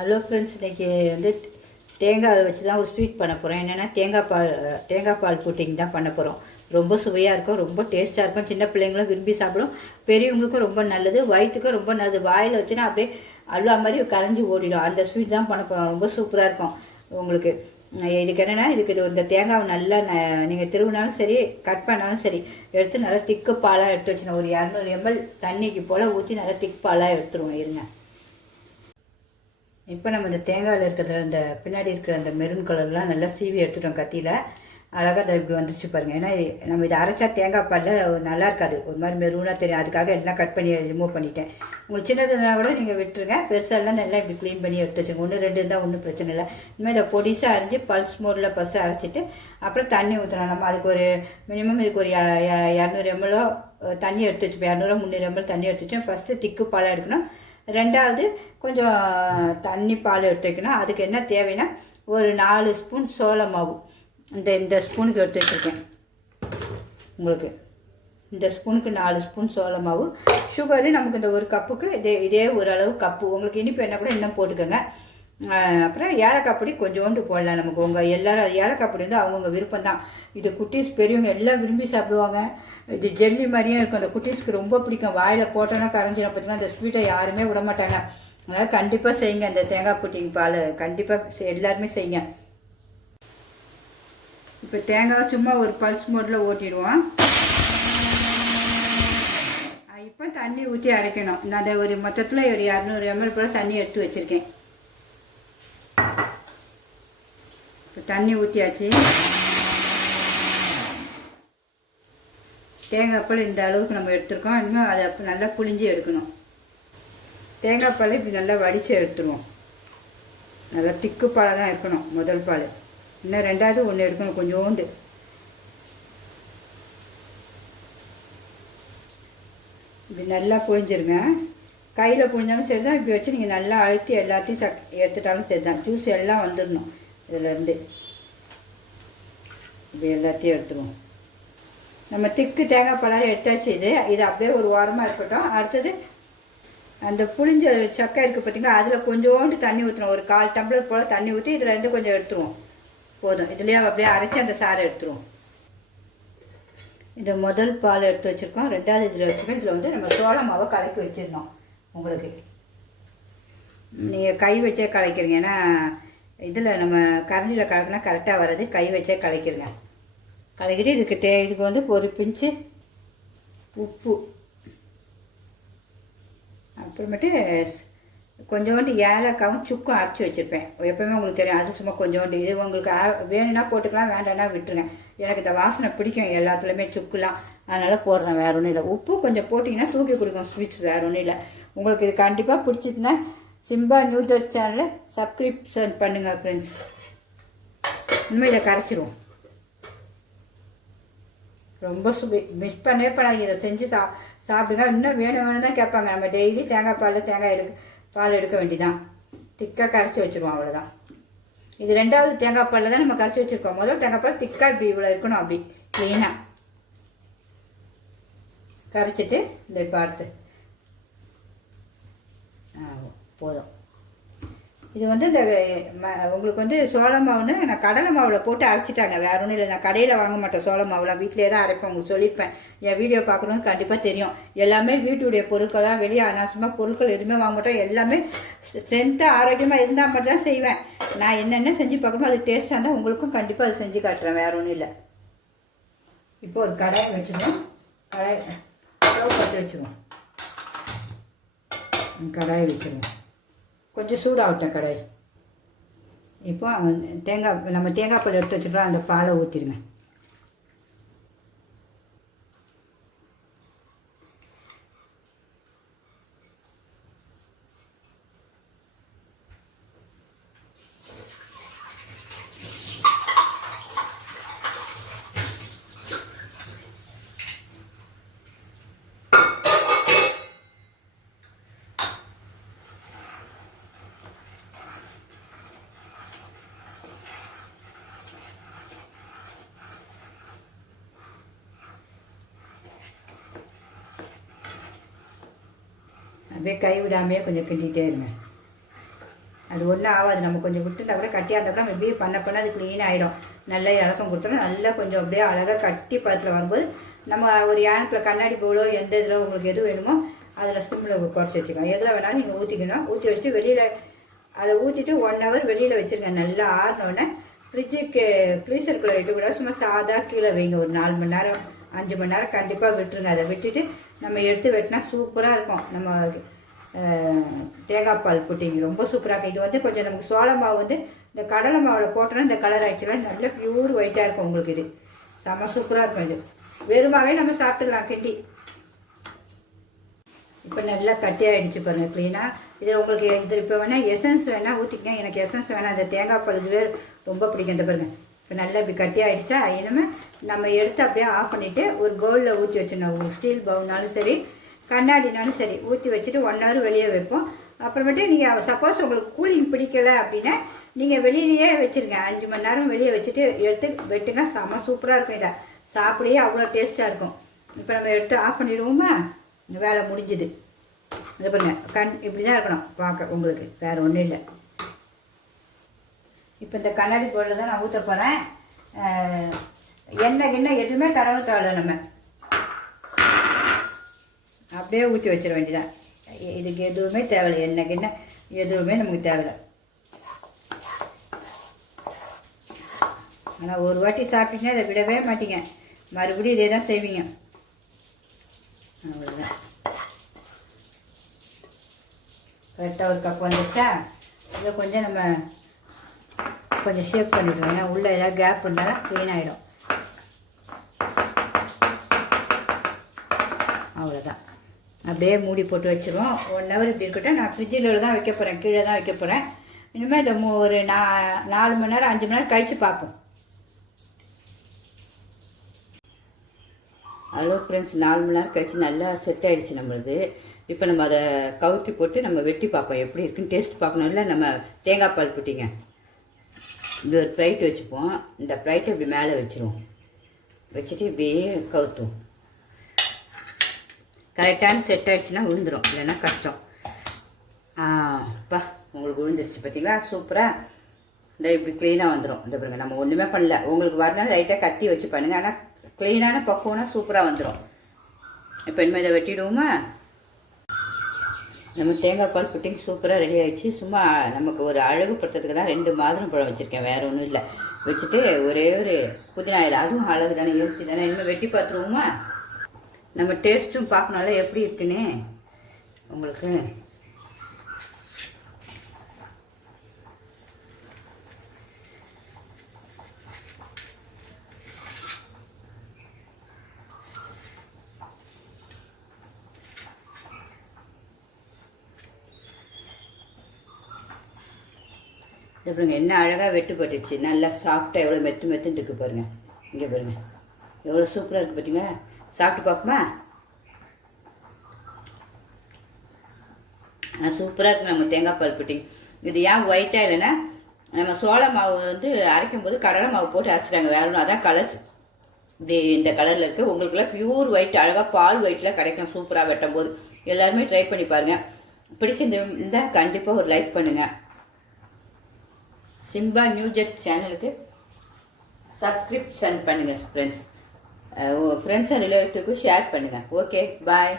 Hello friends, இன்றைக்கி வந்து தேங்காய் வச்சு தான் ஒரு ஸ்வீட் பண்ண போகிறோம். என்னென்னா தேங்காய் பால் புட்டிங் தான் பண்ண போகிறோம். ரொம்ப சுவையாக இருக்கும், ரொம்ப டேஸ்ட்டாக இருக்கும். சின்ன பிள்ளைங்களும் விரும்பி சாப்பிடும், பெரியவங்களுக்கும் ரொம்ப நல்லது, வயிற்றுக்கும் ரொம்ப நல்லது. வாயில் வச்சுன்னா அப்படியே அல்வா மாதிரி கரைஞ்சி ஓடிடும். அந்த ஸ்வீட் தான் பண்ண போகிறோம். ரொம்ப சூப்பராக இருக்கும் உங்களுக்கு. இதுக்கு என்னென்னா, இது இந்த தேங்காவை நல்லா நீங்கள் திருவினாலும் சரி, கட் பண்ணாலும் சரி, எடுத்து நல்லா திக்கு பாலாக எடுத்து வச்சுக்கணும். ஒரு 200 ml தண்ணிக்கு போல் ஊற்றி நல்லா திக்கு பாலாக எடுத்துருவோம். இருங்க, இப்போ நம்ம இந்த தேங்காயில் இருக்கிறதுல இந்த பின்னாடி இருக்கிற அந்த மெரூன் கலர்லாம் நல்லா சீவி எடுத்துட்டோம் கத்தியில். அழகாக அதை இப்படி வந்துருச்சு பாருங்கள். ஏன்னா நம்ம இதை அரைச்சா தேங்காய் பாலில் நல்லா இருக்காது, ஒரு மாதிரி மெரூனாக தெரியும். அதுக்காக எல்லாம் கட் பண்ணி ரிமூவ் பண்ணிட்டேன். உங்களுக்கு சின்னதுனா கூட நீங்கள் விட்டுருங்க. பெருசாலாம் நல்லா இப்படி க்ளீன் பண்ணி எடுத்து வச்சுருங்க. 1-2 இருந்தால் ஒன்றும் பிரச்சனை இல்லை. இனிமேல் இதை பொடிசாக அரைஞ்சி பல்ஸ் மோடில் ஃபஸ்ட்டு அரைச்சிட்டு அப்புறம் தண்ணி ஊற்றணும். நம்ம அதுக்கு ஒரு மினிமம் இதுக்கு ஒரு 200 ml தண்ணி எடுத்து வச்சுப்போம். 200-300 ml தண்ணி எடுத்து வச்சோம். ஃபஸ்ட்டு திக்கு பாலாக எடுக்கணும். ரெண்டாவது கொஞ்சம் தண்ணி பால் எடுத்து வைக்கணும். அதுக்கு என்ன தேவைன்னா ஒரு 4 ஸ்பூன் சோள மாவு. இந்த ஸ்பூனுக்கு எடுத்து வச்சுருக்கேன். உங்களுக்கு இந்த ஸ்பூனுக்கு 4 ஸ்பூன் சோள மாவு. சுகரு நமக்கு இந்த ஒரு கப்புக்கு இதே ஓரளவு கப்பு. உங்களுக்கு இனிப்பு என்ன கூட இன்னும் போட்டுக்கோங்க. அப்புறம் ஏலக்காய் பொடி கொஞ்சோண்டு போடலாம். நமக்கு உங்கள் எல்லோரும் ஏலக்காய் பொடி வந்து அவங்கவுங்க விருப்பம் தான். இது குட்டீஸ் பெரியவங்க எல்லாம் விரும்பி சாப்பிடுவாங்க. இது ஜெல்லி மாதிரியும் இருக்கும். அந்த குட்டீஸ்க்கு ரொம்ப பிடிக்கும். வாயில் போட்டோன்னா கரைஞ்சிடும். பார்த்தீங்கன்னா அந்த ஸ்வீட்டை யாருமே விட மாட்டாங்க. அதனால் கண்டிப்பாக செய்யுங்க. இந்த தேங்காய் புட்டிங் பால் கண்டிப்பாக எல்லாருமே செய்யுங்க. இப்போ தேங்காய் சும்மா ஒரு பல்ஸ் மோடில் ஓட்டிடுவோம். இப்போ தண்ணி ஊற்றி அரைக்கணும். நான் ஒரு மொத்தத்தில் ஒரு 200 ml போல் தண்ணி எடுத்து வச்சுருக்கேன். இப்போ தண்ணி ஊற்றியாச்சு. தேங்காய் பால் இந்த அளவுக்கு நம்ம எடுத்துருக்கோம். இன்னும் அதை நல்லா புளிஞ்சு எடுக்கணும். தேங்காய் பால் இப்படி நல்லா வடித்து எடுத்துருவோம். நல்லா திக்கு பாலாக தான் இருக்கணும் முதல் பால். இன்னும் ரெண்டாவது ஒன்று எடுக்கணும் கொஞ்சோண்டு. இப்படி நல்லா புழிஞ்சிருங்க. கையில் புழிஞ்சாலும் சரி தான். இப்படி வச்சு நீங்கள் நல்லா அழுத்தி எல்லாத்தையும் எடுத்துட்டாலும் சரி தான். ஜூஸ் எல்லாம் வந்துடணும் இதிலேருந்து. இப்படி எல்லாத்தையும் எடுத்துருவோம். நம்ம திக்கு தேங்காய் பாலாக எடுத்தாச்சு. இது அப்படியே ஒரு வாரமாக இருக்கட்டும். அடுத்தது அந்த புளிஞ்ச சக்கை இருக்குது பார்த்தீங்களா, அதில் கொஞ்சோண்டு தண்ணி ஊற்றணும். ஒரு 1/4 டம்ளர் போல் தண்ணி ஊற்றி இதில் இருந்து கொஞ்சம் எடுத்துருவோம். போதும். இதுலேயே அப்படியே அரைச்சி அந்த சாறை எடுத்துருவோம். இந்த முதல் பால் எடுத்து வச்சுருக்கோம். ரெண்டாவது இதில் வச்சுருக்கோம். இதில் வந்து நம்ம சோள மாவை கலக்கி வச்சிடணும். உங்களுக்கு நீங்கள் கை வச்சே கலக்கிறீங்க. ஏன்னா இதில் நம்ம கரண்டியில் கலக்கினா கரெக்டாக வர்றது. கை வச்சே கலக்கிடுங்க. கலக்கிட்டு இதுக்கு வந்து ஒரு பிஞ்சு உப்பு, அப்புறமேட்டு கொஞ்சோண்டு ஏலக்காவும் சுக்கும் அரைச்சி வச்சுருப்பேன். எப்போவுமே உங்களுக்கு தெரியும். அது சும்மா கொஞ்சோண்டு. இது உங்களுக்கு வேணும்னா போட்டுக்கலாம், வேண்டாம்னா விட்டுருங்க. எனக்கு இந்த வாசனை பிடிக்கும் எல்லாத்துலேயுமே சுக்குலாம், அதனால் போடுறேன். வேறு ஒன்றும் இல்லை. உப்பு கொஞ்சம் போட்டிங்கன்னா தூக்கி கொடுக்கும் ஸ்வீட்ஸ். வேறு ஒன்றும் இல்லை. உங்களுக்கு இது கண்டிப்பாக பிடிச்சிதுன்னா சிம்பா நியூஸ் சேனலை சப்ஸ்கிரிப்ஷன் பண்ணுங்கள் ஃப்ரெண்ட்ஸ். இனிமேல் இதை கரைச்சிடுவோம். ரொம்ப மிஸ் பண்ணவே பண்ணாங்க. இதை செஞ்சு சாப்பிடுங்க. இன்னும் வேணும் தான் கேட்பாங்க. நம்ம டெய்லி தேங்காய் பால் எடுக்க வேண்டிதான். திக்காக கரைச்சி வச்சுருவோம். அவ்வளோதான். இது ரெண்டாவது தேங்காய் பாலில் தான் நம்ம கரைச்சி வச்சுருக்கோம். முதல் தேங்காய் பால் திக்காக இப்படி இவ்வளோ இருக்கணும். அப்படி க்ளீனாக கரைச்சிட்டு இந்த பார்த்து போதும். இது வந்து இந்த உங்களுக்கு வந்து சோள மாவுன்னு நான் கடலை மாவில் போட்டு அரைச்சிட்டாங்க. வேறு ஒன்றும் இல்லை. நான் கடையில் வாங்க மாட்டேன். சோள மாவுலாம் வீட்டிலே தான் அரைப்பேன். உங்களுக்கு சொல்லியிருப்பேன். என் வீடியோ பார்க்கணுன்னு கண்டிப்பாக தெரியும். எல்லாமே வீட்டுடைய பொருட்கள் தான். வெளியே அனாவசியமாக பொருட்கள் எதுவுமே வாங்க மாட்டோம். எல்லாமே ஸ்ட்ரென்த்தாக ஆரோக்கியமாக இருந்தால் மட்டும் தான் செய்வேன். நான் என்னென்ன செஞ்சு பார்க்கும்போது அது டேஸ்ட்டாக இருந்தால் உங்களுக்கும் கண்டிப்பாக அது செஞ்சு காட்டுறேன். வேறு ஒன்றும் இல்லை. இப்போ ஒரு கடாயை வச்சுருவோம். ஸ்டவ் பற்றி வச்சுருவோம். கடாயை வச்சுருவோம். கொஞ்சம் சூடாகட்டும் கடாய். இப்போ நம்ம தேங்காய் பால் எடுத்து வச்சுக்கிறோம். அந்த பாலை ஊற்றிடுங்க. அப்படியே கை விடாமையே கொஞ்சம் கிண்டிகிட்டே இருங்க. அது ஒன்றும் ஆகாது. நம்ம கொஞ்சம் விட்டுருந்தா கூட கட்டியாக இருந்தால் கூட நம்ம இப்படியே பண்ண அது க்ளீன் ஆகிடும். நல்லா இலக்கம் கொடுத்தோம்னா நல்லா கொஞ்சம் அப்படியே அழகாக கட்டி பதத்தில் வரும்போது நம்ம ஒரு யானத்தில் கண்ணாடி போலோ எந்த இதில் உங்களுக்கு எது வேணுமோ அதில் சிம்மில் குறைச்சி வச்சுக்கோங்க. எதில் வேணாலும் நீங்கள் ஊற்றிக்கணும். ஊற்றி வச்சுட்டு வெளியில் அதை ஊற்றிட்டு 1 hour வெளியில் வச்சுருங்க. நல்லா ஆறினோடனே ஃப்ரீசருக்குள்ளே வைக்கக்கூடாது. சும்மா சாதா கீழே வைங்க. ஒரு 4 மணி நேரம் 5 மணி நேரம் கண்டிப்பாக விட்டுருங்க. அதை விட்டுட்டு நம்ம எடுத்து வெட்டினா சூப்பராக இருக்கும். நம்ம தேங்காய் பால் புட்டிங்க ரொம்ப சூப்பராக இருக்கும். இது வந்து கொஞ்சம் நமக்கு சோள மாவு வந்து இந்த கடலை மாவில் போட்டோன்னா இந்த கலர் ஆயிடுச்சுன்னா நல்ல பியூர் ஒயிட்டாக இருக்கும் உங்களுக்கு. இது செம்ம சூப்பராக இருக்கும். இது வெறுமாவே நம்ம சாப்பிட்டுடலாம் கிண்டி. இப்போ நல்லா கட்டி ஆகிடுச்சு பாருங்கள் க்ளீனாக. இது உங்களுக்கு இது இப்போ வேணால் எசன்ஸ் வேணால் ஊற்றிக்கங்க. எனக்கு எசன்ஸ் வேணால் அந்த தேங்காய் பால் இதுவே ரொம்ப பிடிக்கும். இந்த பாருங்கள் இப்போ நல்லா இப்படி கட்டி ஆகிடுச்சா. இனிமேல் நம்ம எடுத்து அப்படியே ஆஃப் பண்ணிவிட்டு ஒரு பவுலில் ஊற்றி வச்சிடணும். ஒரு ஸ்டீல் பவுல்னாலும் சரி கண்ணாடினாலும் சரி ஊற்றி வச்சுட்டு 1 hour வெளியே வைப்போம். அப்புறமேட்டு நீங்கள் சப்போஸ் உங்களுக்கு கூலிங் பிடிக்கலை அப்படின்னா நீங்கள் வெளியிலேயே வச்சுருங்க. 5 மணி நேரம் வெளியே வச்சுட்டு எடுத்து வெட்டுங்க. செம்ம சூப்பராக இருக்கும். இதை சாப்பிடையே அவ்வளோ டேஸ்ட்டாக இருக்கும். இப்போ நம்ம எடுத்து ஆஃப் பண்ணிடுவோமா. வேலை முடிஞ்சுது. இது பாருங்க இப்படி தான் இருக்கணும் பார்க்க உங்களுக்கு, வேறு ஒன்றும் இல்லை. இப்போ இந்த கண்ணாடி பொருளில் தான் நான் ஊற்ற போகிறேன். எண்ணெய் எதுவுமே தடவை தேவை. நம்ம அப்படியே ஊற்றி வச்சிட வேண்டியதான். இதுக்கு எதுவுமே தேவையில்லை. எண்ணெய் எதுவுமே நமக்கு தேவையில்லை. ஆனால் ஒரு வாட்டி சாப்பிட்டீங்கன்னா இதை விடவே மாட்டீங்க. மறுபடியும் இதே தான் செய்வீங்க. அவ்வளோதான். கரெக்டாக ஒரு கப் வந்துச்சா. இதை கொஞ்சம் நம்ம கொஞ்சம் ஷேப் பண்ணிவிடுவோம். ஏன்னா உள்ளே ஏதாவது கேப் இருந்தாலும் க்ளீன் ஆகிடும். அவ்வளோதான். அப்படியே மூடி போட்டு வச்சுருவோம். 1 hour இப்படி இருக்கட்டும். நான் ஃப்ரிட்ஜில் தான் வைக்க போகிறேன், கீழே தான் வைக்க போகிறேன். இனிமேல் இந்த ஒரு 4 மணி நேரம் 5 மணி நேரம் கழித்து பார்ப்போம். ஹலோ ஃப்ரெண்ட்ஸ், 4 மணி நேரம் கழிச்சு நல்லா செட் ஆகிடுச்சு நம்மளுது. இப்போ நம்ம அதை கவுத்தி போட்டு நம்ம வெட்டி பார்ப்போம் எப்படி இருக்குன்னு டேஸ்ட் பார்க்கணும்ல. நம்ம தேங்காய் பால் புட்டிங்க இப்படி ஒரு ப்ளைட் வச்சுப்போம். இந்த ப்ளைட்டை இப்படி மேலே வச்சுருவோம். வச்சுட்டு இப்படியே கவுத்துவோம். கரெக்டான செட் ஆகிடுச்சுன்னா விழுந்துடும், இல்லைன்னா கஷ்டம். உங்களுக்கு விழுந்துருச்சு பார்த்தீங்களா, சூப்பராக. இந்த இப்படி க்ளீனாக வந்துடும். இந்த பாருங்க நம்ம ஒன்றுமே பண்ணல. உங்களுக்கு வரனால லைட்டாக கத்தி வச்சு பண்ணுங்கள். ஆனால் க்ளீனான பக்குவம்னா சூப்பராக வந்துடும். இப்போ இனிமேல் இதை வெட்டிடுவோமா. நம்ம தேங்காய் பால் புட்டிங் சூப்பராக ரெடி ஆகிடுச்சு. சும்மா நமக்கு ஒரு அழகுப்படுத்துறதுக்கு தான் 2 மாதுளம்பழம் வச்சுருக்கேன், வேறு ஒன்றும் இல்லை. வச்சுட்டு ஒரே ஒரு புதினா இலை, அதுவும் அழகு தானே, ஹெல்த்தி தானே. இனிமேல் வெட்டி பார்த்துருவோமா. நம்ம டேஸ்ட்டும் பார்க்கணும்ல எப்படி இருக்குன்னு உங்களுக்கு. பாருங்க என்ன அழகாக வெட்டுப்பட்டுச்சு. நல்லா சாஃப்டாக எவ்வளோ மெத்துன்னு இருக்குது பாருங்கள். இங்கே பாருங்கள் எவ்வளோ சூப்பராக இருக்குது பார்த்தீங்களா. சாப்பிட்டு பார்ப்போமா. சூப்பராக இருக்குது நம்ம தேங்காய் பால் புட்டிங். இது ஏன் ஒயிட்டாக இல்லைன்னா நம்ம சோள மாவு வந்து அரைக்கும் போது கடலை மாவு போட்டு அரைச்சிட்டாங்க, வேற ஒன்றும். அதான் கலர் இப்படி இந்த கலரில் இருக்குது. உங்களுக்குலாம் பியூர் ஒயிட் அழகாக பால் ஒயிட்டில் கிடைக்கும் சூப்பராக வெட்டும் போது. எல்லாருமே ட்ரை பண்ணி பாருங்கள். பிடிச்சிருந்தா கண்டிப்பாக ஒரு லைக் பண்ணுங்கள். சிம்பா நியூஜெட் சேனலுக்கு சப்ஸ்கிரிப்ஷன் பண்ணுங்கள் ஃப்ரெண்ட்ஸ். ஃப்ரெண்ட்ஸ் அண்ட் ரிலேட்டிவ்க்கு ஷேர் பண்ணுங்கள். ஓகே, பாய்.